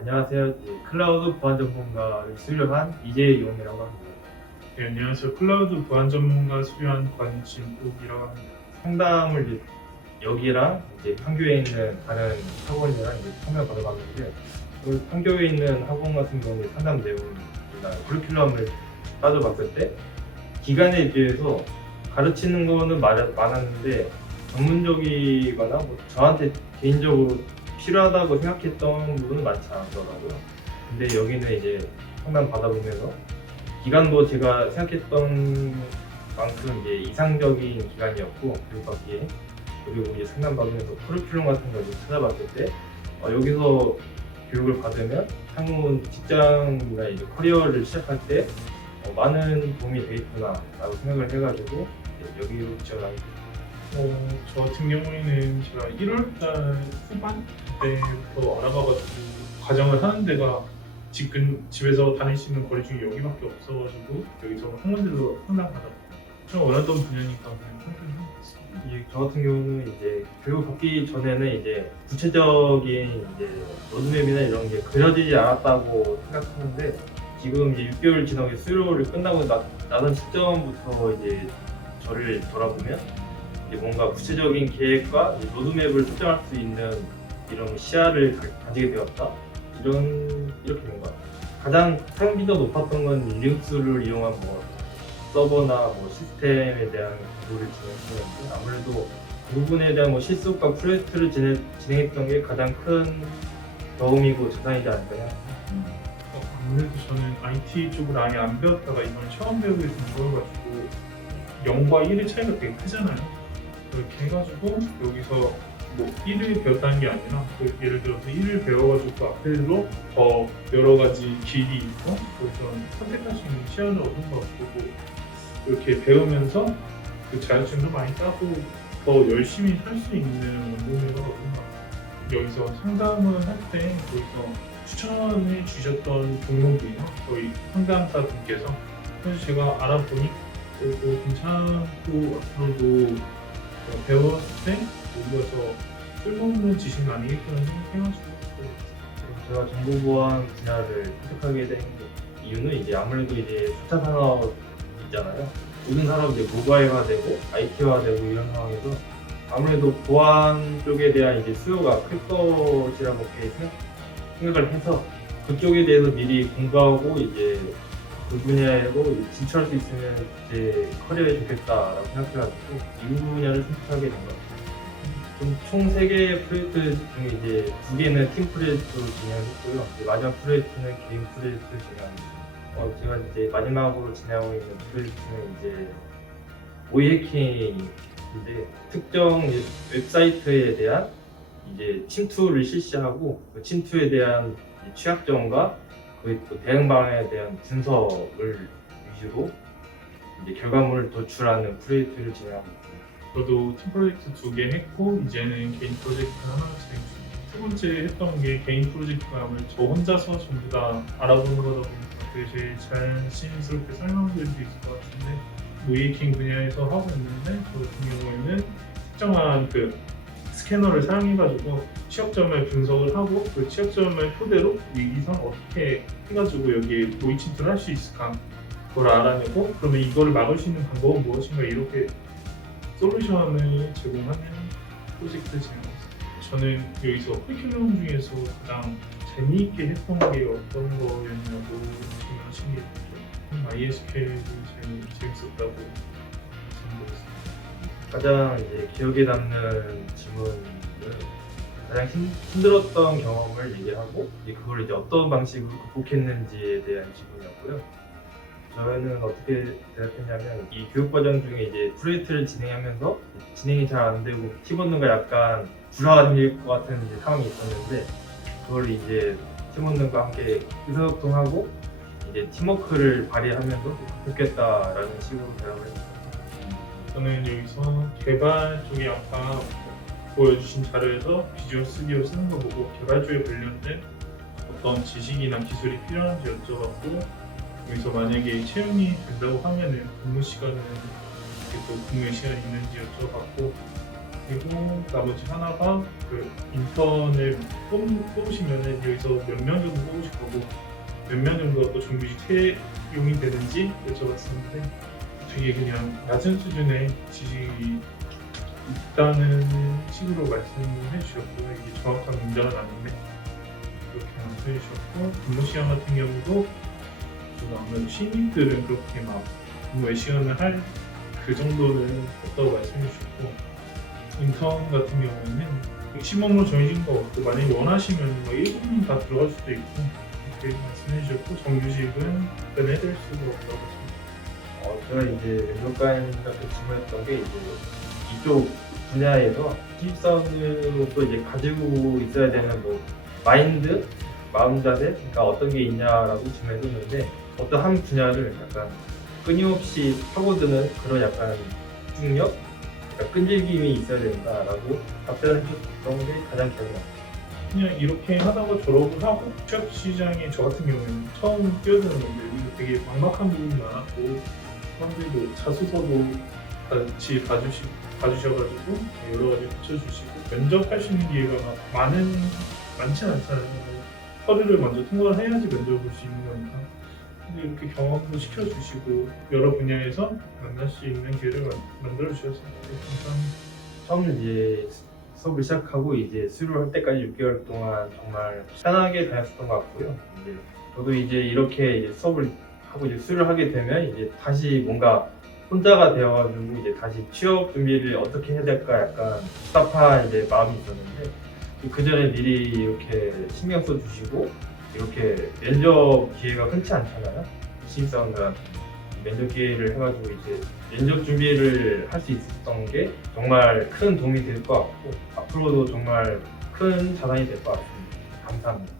안녕하세요. 클라우드 보안 전문가를 수료한 이재용이라고 합니다. 네, 안녕하세요. 클라우드 보안 전문가 수료한 권진욱이라고 합니다. 상담을 여기랑 판교에 있는 다른 학원이랑 참여 받아봤는데, 그 판교에 있는 학원 같은 경우에 상담 내용이나 커리큘럼을 따져봤을 때 기간에 비해서 가르치는 거는 많았는데 전문적이거나 저한테 개인적으로 필요하다고 생각했던 부분은 많지 않더라고요. 근데 여기는 상담 받아보면서 기간도 제가 생각했던 만큼 이상적인 기간이었고, 그리고 상담 받으면서 커리큘럼 같은 걸 찾아봤을 때 여기서 교육을 받으면 향후 직장이나 커리어를 시작할 때 많은 도움이 되겠구나라고 생각을 해가지고 여기로 지원하게 됐습니다. 저 같은 경우에는 제가 1월달 후반 때부터 알아봐가지고 과정을 하는 데가 지금 집에서 다닐 수 있는 거리 중에 여기밖에 없어가지고 여기서 학원들로 상담 받았고 제가 원하던 분야니까 그냥 선택을 했습니다. 저 같은 경우는 교육 받기 전에는 구체적인 로드맵이나 이런 게 그려지지 않았다고 생각하는데, 지금 6개월 지나게 수료를 끝나고 나던 시점부터 저를 돌아보면 뭔가 구체적인 계획과 로드맵을 설정할 수 있는 이런 시야를 가지게 되었다. 이렇게 된 것 같아요. 가장 사용빈도 높았던 건 리눅스를 이용한 서버나 시스템에 대한 공부를 진행했었는데, 아무래도 그 부분에 대한 실습과 프로젝트를 진행했던 게 가장 큰 도움이고 자산이지 않을까 생각합니다. 아무래도 저는 IT 쪽을 아예 안 배웠다가 이번에 처음 배우게 된 거여가지고 0과 1의 차이가 되게 크잖아요. 그렇게 해가지고 여기서 1을 배웠다는 게 아니라 예를 들어서 1을 배워가지고 그 앞으로 더 여러 가지 길이 있고 그래서 선택할 수 있는 시야를 얻은 것 같고, 이렇게 배우면서 그 자격증도 많이 따고 더 열심히 할 수 있는 원동력을 얻은 것 같아요. 여기서 상담을 할 때 거기서 추천해 주셨던 종목이나 저희 상담사분께서 사실 제가 알아보니 괜찮고 앞으로도 배웠을 때 오히려 쓸모없는 지식은 아니겠구나 생각해가지고 제가 정보보안 분야를 선택하게 된 이유는 아무래도 4차 산업 있잖아요. 모든 산업이 모바일화되고 IT화되고 이런 상황에서 아무래도 보안 쪽에 대한 수요가 클 것이라고 생각을 해서 그쪽에 대해서 미리 공부하고 그 분야로 진출할 수 있으면 커리어에 좋겠다라고 생각해가지고 이 분야를 선택하게 된 것 같아요. 총 3개의 프로젝트 중에 2개는 팀 프로젝트로 진행했고요. 마지막 프로젝트는 개인 프로젝트를 진행합니다. 제가 마지막으로 진행하고 있는 프로젝트는 오이 해킹인데, 특정 웹사이트에 대한 침투를 실시하고 그 침투에 대한 취약점과 그 대응 방안에 대한 분석을 위주로 결과물을 도출하는 프로젝트를 진행하고 있습니다. 저도 팀 프로젝트 2개 했고 이제는 개인 프로젝트 하나 진행 중입니다. 세 번째 했던 게 개인 프로젝트가 아무래도 저 혼자서 전부 다 알아보는 거다 보니까 그게 제일 자연스럽게 설명드릴 수 있을 것 같은데, 모이킹 분야에서 하고 있는데 저 같은 경우에는 특정한 그 스캐너를 사용해가지고 취약점을 분석을 하고 그 취약점을 토대로 이상 어떻게 해가지고 여기에 모의 침투를 할 수 있을까 그걸 알아내고, 그러면 이거를 막을 수 있는 방법은 무엇인가 이렇게 솔루션을 제공하는 프로젝트를 진행하고 있습니다. 저는 여기서 커리큘럼 중에서 가장 재미있게 했던 게 어떤 거였냐고 질문하신 게 있죠. MySQL이 제일 재밌었다고 말씀드렸습니다. 가장 기억에 남는 질문은 가장 힘들었던 경험을 얘기하고 그걸 어떤 방식으로 극복했는지에 대한 질문이었고요. 저희는 어떻게 대답했냐면, 이 교육 과정 중에 프로젝트를 진행하면서 진행이 잘 안 되고 팀원들과 약간 불화가 생길 것 같은 상황이 있었는데, 그걸 팀원들과 함께 의사소통하고 팀워크를 발휘하면서 극복했다라는 식으로 대답을 했습니다. 저는 여기서 개발 쪽에 아까 보여주신 자료에서 비주얼 스튜디오 쓰는 거 보고 개발 쪽에 관련된 어떤 지식이나 기술이 필요한지 여쭤봤고, 여기서 만약에 채용이 된다고 하면은 근무 시간은 또 근무의 시간이 있는지 여쭤봤고, 그리고 나머지 하나가 그 인턴을 뽑으시면은 여기서 몇 명 정도 뽑으실 거고 몇 명 정도가 또 정규직 채용이 되는지 여쭤봤었는데 되게 그냥 낮은 수준의 지식이 있다는 식으로 말씀해 주셨고요. 이게 정확한 문장은 아닌데 그렇게 말씀해 주셨고 근무 시간 같은 경우도 아무래도 신입들은 그렇게 막 근무 시간을 할 그 정도는 없다고 말씀해 주셨고 인턴 같은 경우에는 시범으로 정해진 거 없고 만약에 원하시면 뭐 1분 다 들어갈 수도 있고 그렇게 말씀해 주셨고 정규직은 답변해 드릴 수가 없다고 하셨습니다. 제가 이제 면접관한테 질문했던 게 이제 이쪽 분야에서 신입사원으로서 이제 가지고 있어야 되는 뭐 마인드, 마음자세가 어떤 게 있냐라고 질문했었는데 어떤 한 분야를 약간 끊임없이 파고드는 그런 약간 집중력, 약간 끈질김이 있어야 된다라고 답변을 해줬던 게 가장 기억에 남아요. 그냥 이렇게 하다가 졸업을 하고 취업 시장에 저 같은 경우에는 처음 뛰어드는 건데 여기서 되게 막막한 부분이 많았고 사람들도 자소서도 같이 봐주셔가지고 여러 가지 붙여주시고 면접할 수 있는 기회가 많진 않잖아요. 서류를 먼저 통과를 해야지 면접을 볼 수 있는 거니까. 근데 이렇게 경험도 시켜주시고 여러 분야에서 만날 수 있는 기회를 만들어 주셔서 감사합니다. 처음 이제 수업을 시작하고 이제 수료를 할 때까지 6개월 동안 정말 편하게 다녔었던 것 같고요. 이제 저도 이제 이렇게 이제 수업을 하고 이제 수료를 하게 되면 이제 다시 뭔가 혼자가 되어가지고 이제 다시 취업 준비를 어떻게 해야 될까 약간 답답한 이제 마음이 있었는데 그 전에 미리 이렇게 신경 써 주시고 이렇게 면접 기회가 흔치 않잖아요. 신입사원들한테 면접 기회를 해가지고 이제 면접 준비를 할 수 있었던 게 정말 큰 도움이 될 것 같고 앞으로도 정말 큰 자산이 될 것 같습니다. 감사합니다.